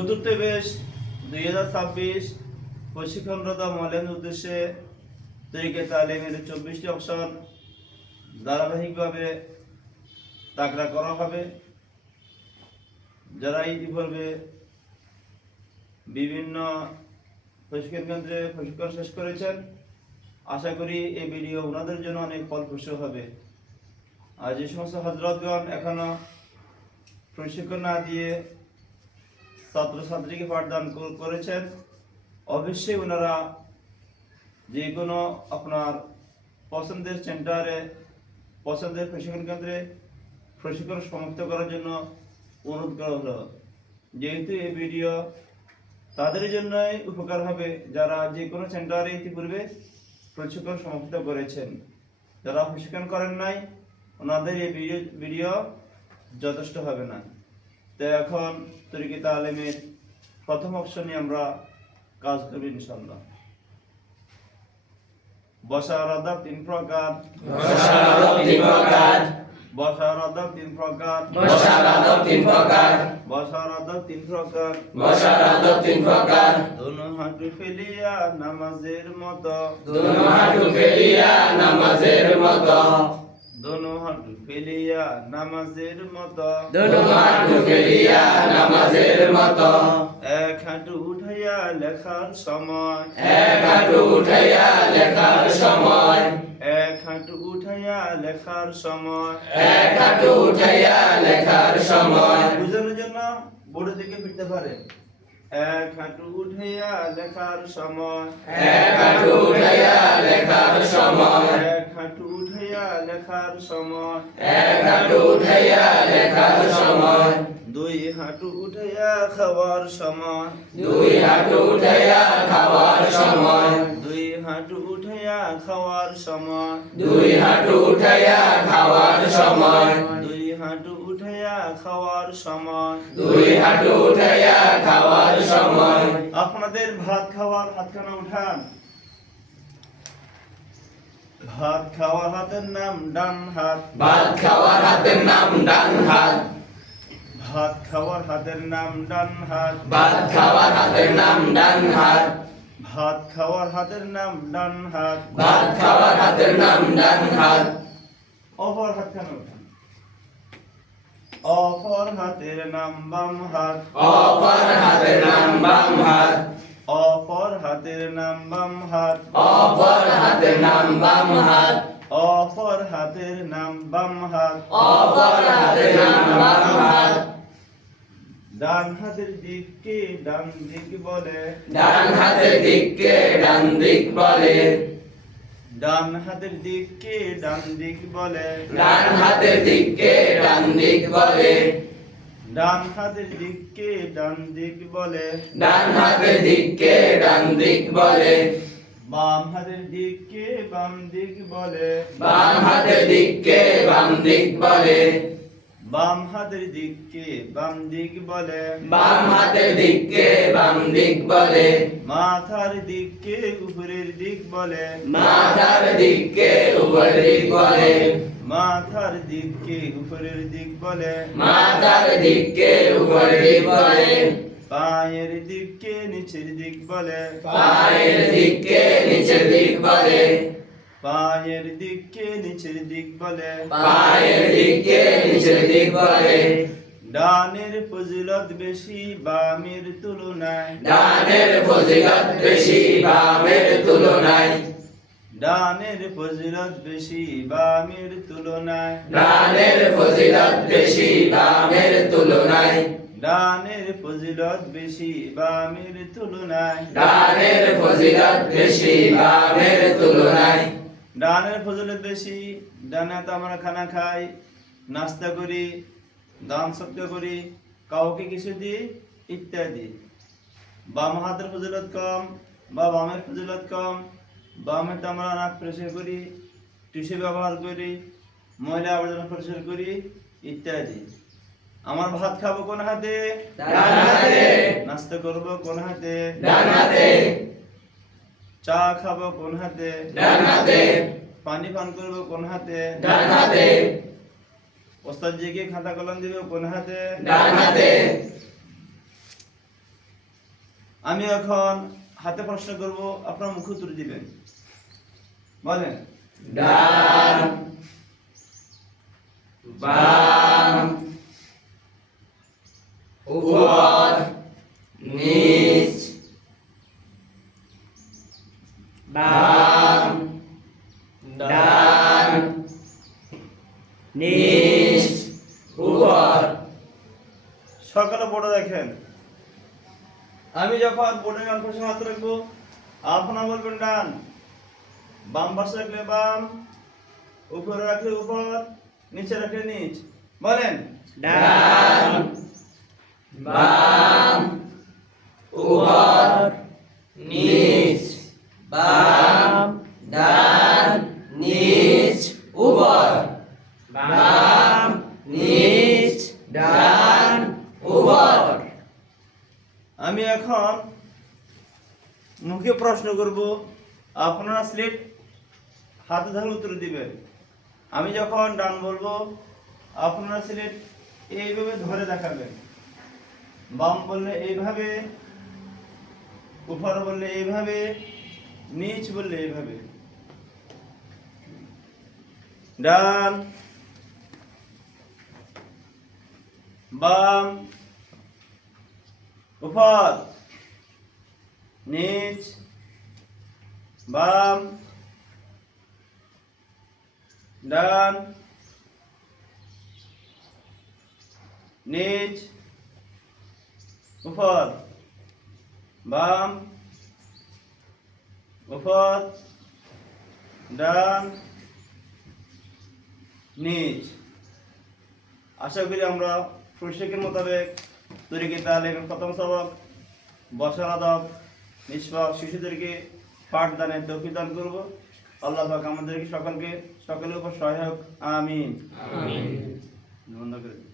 চতুর্থ বেশ 2026 প্রশিক্ষণরত মৌলানার উদ্দেশ্যে তরিকে তালিমের 24টি অপশন ধারাবাহিকভাবে তাকড়া করা হবে। যারা ইতিপূর্বে বিভিন্ন প্রশিক্ষণ কেন্দ্রে প্রশিক্ষণ শেষ করেছেন, আশা করি এই ভিডিও ওনাদের জন্য অনেক ফলপ্রসূ হবে। আর যে সমস্ত হজরতগণ এখনো প্রশিক্ষণ না দিয়ে ছাত্রছাত্রীকে পাঠদান করেছেন, অবশ্যই ওনারা যে কোনো আপনার পছন্দের সেন্টারে, পছন্দের প্রশিক্ষণ কেন্দ্রে প্রশিক্ষণ সমাপ্ত করার জন্য অনুরোধ করা হলো। যেহেতু এই ভিডিও তাদের জন্যই উপকার হবে যারা যে কোনো সেন্টারে ইতিপূর্বে প্রশিক্ষণ সমাপ্ত করেছেন। যারা প্রশিক্ষণ করেন নাই, ওনাদের এই ভিডিও যথেষ্ট হবে না। তো এখন তরিকে তালিমের প্রথম অপশনে আমরা কাজ করব ইনশাআল্লাহ। বসার আদব 3 প্রকার। বসার আদব 3 প্রকার। বসার আদব 3 প্রকার। বসার আদব 3 প্রকার। বসার আদব 3 প্রকার। বসার আদব 3 প্রকার। দোনো হাঁটু ফেলিয়া নামাজের মতো। দোনো হাঁটু ফেলিয়া নামাজের মতো। দোনো হাঁটু ফেলিয়া নামাজের মতো। দোনো হাঁটু ফেলিয়া নামাজের মতো। এক হাঁটু উঠাইয়া লেখার সময়। এক হাঁটু উঠাইয়া লেখার সময়। এক হাঁটু উঠাইয়া লেখার সময়। এক হাঁটু উঠাইয়া লেখার সময়। বুঝানোর জন্য বোর্ডের দিকে ফিরতে পারে। এক হাঁটু উঠাইয়া লেখার সময়। এক হাঁটু উঠাইয়া লেখার সময়। এক হাঁটু উঠাইয়া লেখার সময়। এক হাঁটু উঠাইয়া লেখার সময়। দুই হাঁটু উঠাইয়া খাওয়ার সময়। দুই হাঁটু উঠাইয়া খাওয়ার সময়। দুই হাঁটু উঠাইয়া খাওয়ার সময়। দুই হাঁটু উঠাইয়া খাওয়ার সময়। দুই হাঁটু উঠাইয়া খাওয়ার সময়। দুই হাঁটু উঠাইয়া খাওয়ার সময়। আপনাদের ভাত খাওয়ার হাতখানা উঠান। ভাত খাওয়ার হাতের নাম ডান হাত। ভাত খাওয়ার হাতের নাম ডান হাত। ভাত খাওয়ার হাতের নাম ডান হাত। ভাত খাওয়ার হাতের নাম ডান হাত। ভাত খাওয়ার হাতের নাম ডান হাত। ভাত খাওয়ার হাতের নাম ডান হাত। অপর হাতখানা উঠান। অপর হাতের নাম বাম হাত। অপর হাতের নাম বাম হাত। অপর হাতের নাম বাম হাত। অপর হাতের নাম বাম হাত। অপর হাতের নাম বাম হাত। অপর হাতের নাম বাম হাত। ডান হাতের দিককে ডান দিক বলে। ডান হাতের দিককে ডান দিক বলে। ডান হাতের দিককে ডান দিক বলে। ডান হাতের দিককে ডান দিক বলে। ডান হাতের দিককে ডান দিক বলে। ডান হাতের দিককে ডান দিক বলে। বাম হাতের দিককে বাম দিক বলে। বাম হাতের দিককে বাম দিক বলে। বাম হাতের দিককে বাম দিক বলে। বাম হাতের দিককে বাম দিক বলে। মাথার দিককে উপরের দিক বলে। মাথার দিককে উপরের দিক বলে। মাথার দিককে উপরের দিক বলে। মাথার দিককে উপরের দিক বলে। পায়ের দিককে নিচের দিক বলে। পায়ের দিককে নিচের দিক বলে। পায়ের দিককে নিচের দিক বলে। পায়ের দিককে নিচের দিক বলে। ডানের ফজিলত বেশি বামের তুলনায়। ডানের ফজিলত বেশি বামের তুলনায়। ডানের ফজিলত বেশি বামের তুলনায়। ডানের ফজিলত বেশি বামের তুলনায়। ডানের ফজিলত বেশি বামের তুলনায়। ডানের ফজিলত বেশি বামের তুলনায়। ডানের ফজিলত বেশি। ডানে তো আমরা খানা খাই, নাস্তা করি, দান সৎকার করি, কাউকে কিছু দিই ইত্যাদি। বাম হাতের ফজিলত কম বা বামের ফজিলত কম। বামে তো আমরা নাক পরিষ্কার করি, টিস্যু ব্যবহার করি, ময়লা আবর্জনা পরিষ্কার করি ইত্যাদি। আমার ভাত খাবো কোন হাতে? ডান হাতে। নাস্তা করবো কোন হাতে? ডান হাতে। চা খাবো কোন হাতে? ডান হাতে। পানি পান করবো কোন হাতে? ডান হাতে। ওস্তাদ জিকে খাতা কলম দিবে কোন হাতে? ডান হাতে। আমি এখন হাতে প্রশ্ন করব, আপনার মুখে উত্তর দিবেন। বলেন। ডান বাম উপর নিচ বাম ডান নিচ উপর। সকালে বোর্ডে দেখেন, আমি যখন বোর্ডে ডান পাশে হাত রাখবো, আপনারা বলবেন ডান, বাম পাশে রাখলে বাম, উপরে রাখলে উপর, নিচে রাখলে নিচ। বলেন। ডান বাম উপর নিচ বাম ডান নিচ উপর বাম নিচ ডান উপর। আমি এখন মুখে প্রশ্ন করব, আপনারা স্লিপ হাতে ধরে উত্তর দিবেন। আমি যখন ডান বলবো, আপনারা স্লিপ এইভাবে ধরে দেখাবেন। বাম বললে এইভাবে, উপর বললে এইভাবে, নিচ বললে এইভাবে। ডান বাম উপর নিচ বাম ডান নিচ উপর বাম উপর ডান নিচ। আশা করি আমরা প্রশিক্ষণ মোতাবেক তরিকে তালিমের প্রথম সবক বসার আদব নিষ্পাপ শিশুদেরকে পাঠদানের তৌফিক দান করব। আল্লাহ পাক আমাদেরকে সকলের উপর সহায়ক। আমিন। আমিন। বন্ধ করে দিন।